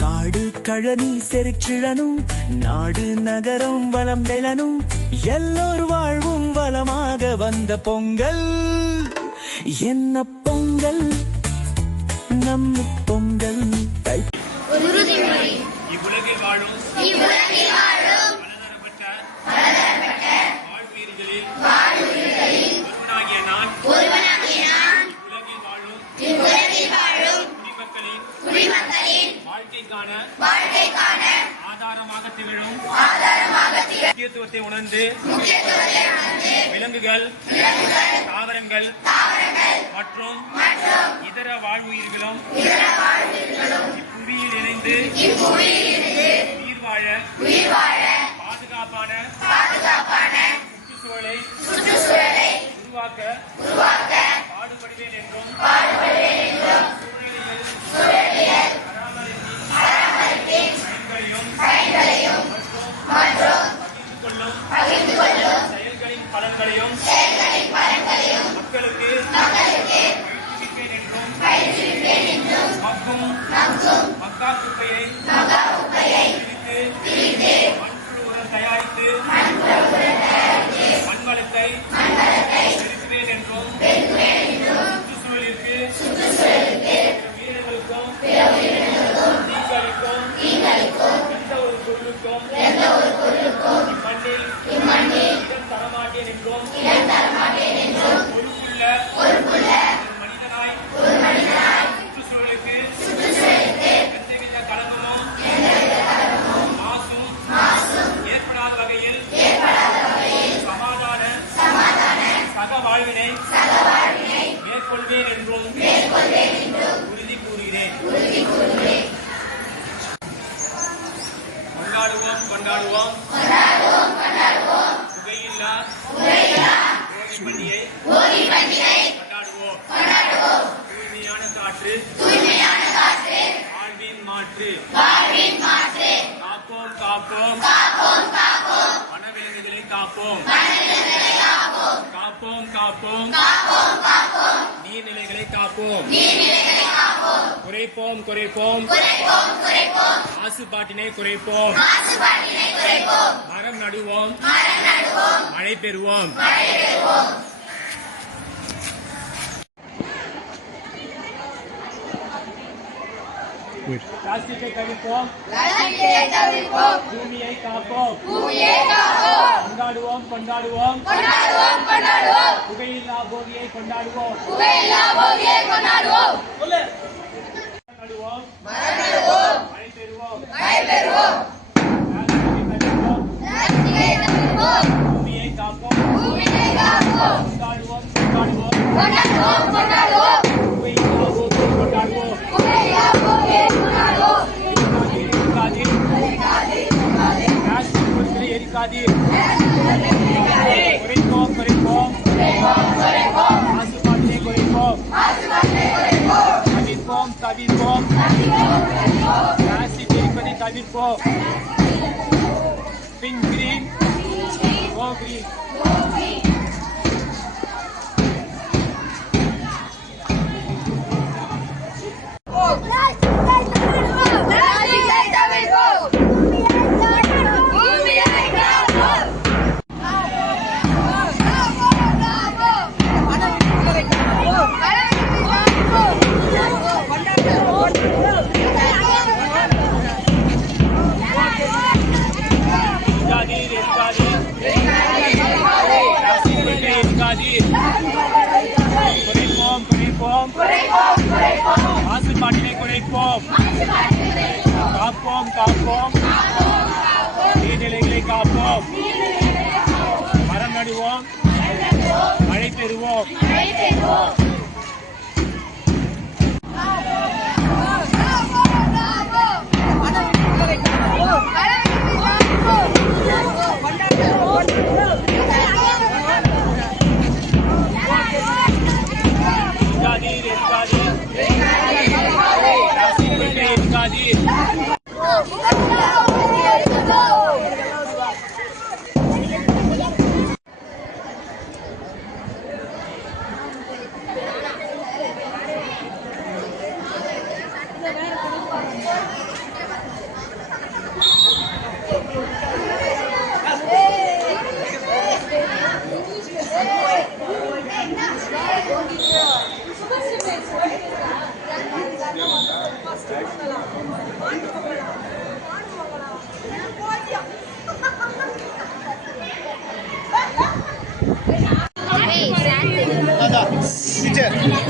காடு கழனி செருக்கிழனும் நாடு நகரம் வளம் வெலனும் எல்லோர் வாழ்வும் வளமாக வந்த பொங்கல் என்ன பொங்கல் நம்ம பொங்கல். இவ்வுலகில் வாழும் வாழ்வீர்களில் ஒருவனாகிய நான் இவ்வுலகில் வாழும் குடிமக்களின் வாழ்க்கைக்கான ஆதாரமாக திகழும் முக்கியத்துவத்தை உணர்ந்து விலங்குகள் தாவரங்கள் மற்றும் இதர வாழ்வுயிர்களும் இப்புவியில் இணைந்து உயிர் வாழ பாதுகாப்பான சுற்றுச்சூழலை உருவாக்க பாடுபடுவேன் என்றும் சூழலியல் பயன்களையும் மற்றும் பகிர்ந்து கொள்ளும் செயல்களின் பலன்களையும் மக்களுக்கு பயிற்றுவிப்பேன் என்றும் மக்கா குப்பையை பிரித்து மண்புழு உரம் தயாரித்து மண்வளத்தை பெருக்குவேன் என்றும் சுற்றுச்சூழலிற்கு வீரர்களுக்கும் தீங்களிக்கும் எந்த ஒரு பொருளுக்கும் இம்மண்ணில் இடம் தரமாட்டேன் என்றும் பொறுப்புள்ள ஒரு மனிதனாய் சுற்றுச்சூழலுக்கு எந்தவித களங்கமும் மாசும் ஏற்படாத வகையில் சமாதான சக வாழ்வினை மேற்கொள்வேன் என்றும் உறுதி கூறுகிறேன். கொண்டாடுவோம் புகையில்லா போகி பண்டிகை கொண்டாடுவோம். தூய்மையான காற்று வாழ்வின் மாற்று காப்போம் வனவிலங்குகளை காப்போம் நீர்நிலைகளை காப்போம் குறைப்போம் மாசுபாட்டினை குறைப்போம் மரம் நடுவோம் மழை பெறுவோம். பிளாஸ்டிக்கை தவிர்ப்போம் பூமியை காப்போம் கொண்டாடுவோம் புகையில்லா போகியை கொண்டாடுவோம் மழை பெறுவோம் பூமியை காப்போம் கொண்டாடுவோம் குறைப்போம் மாசுபாட்டினை குறைப்போம் தவிர்ப்போம் பிளாஸ்டிக் எரிப்பதை தவிர்ப்போம். Pink green go green. மாசுபாட்டினை குறைப்போம் காப்போம் நீர்நிலைகளை காப்போம் மரம் நடுவோம் மழை பெறுவோம்.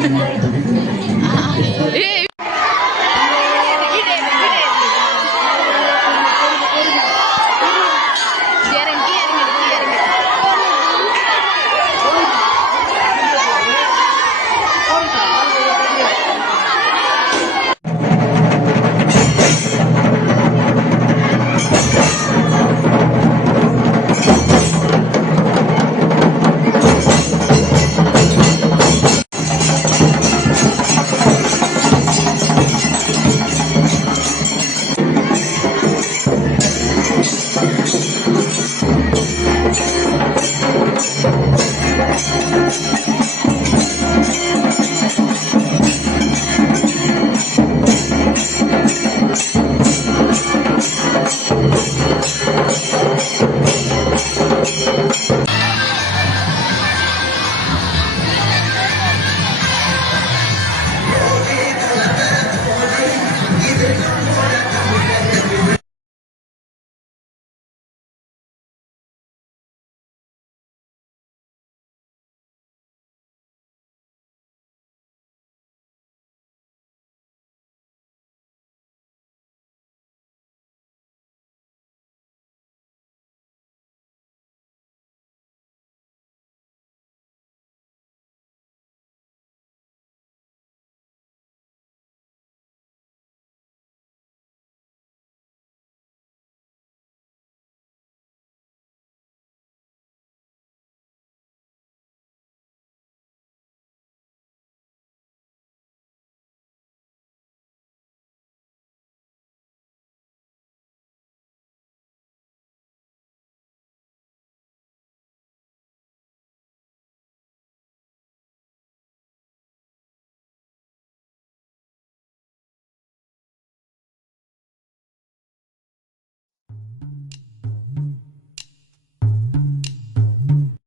ஏய்